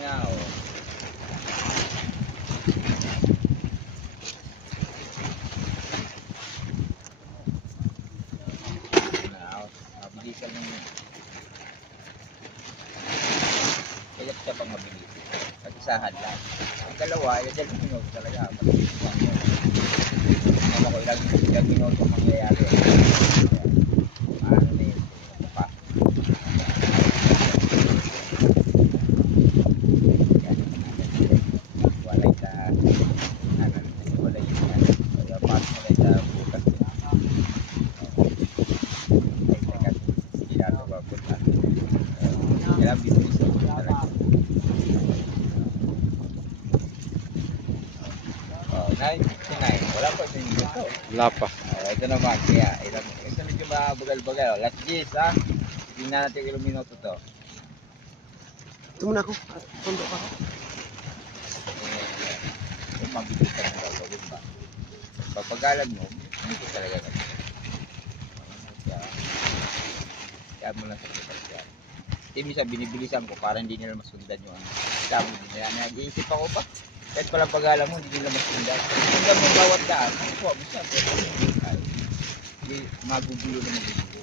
Yeah, oh. Mabilisan lang yun. Kaya siya pang mabilis. At isahan lang. Ang dalawa, ay dyan minuto talaga. Mabilisan yun. Alam ko ilang minuto mangyayari. Paano na yun? Ito pa. Walay ta. Walay yun. Kaya pas mo na ita bukas. Kaya bibilis ako talaga. Oh, 9:09. Wala pa 10 minuto. Wala pa. Ito naman, kaya ito medyo mabagal-bagal. Last G's, ha? Tingnan natin ilang minuto to. Ito muna ako. Tondo pa. Yung mabilisan mo daw, gawin ba? Pagpagalan mo, hindi talaga kasi. Kaya mo lang sa kapatid. Minsan binibilisan ko para hindi nila masundan yung ano. Sabi nila, nag-iisip ako pa. Kahit palang pag-alam mo, hindi nila masundan. Sundan mo bawat daan. Ako, minsan, hindi magugulo na magugulo.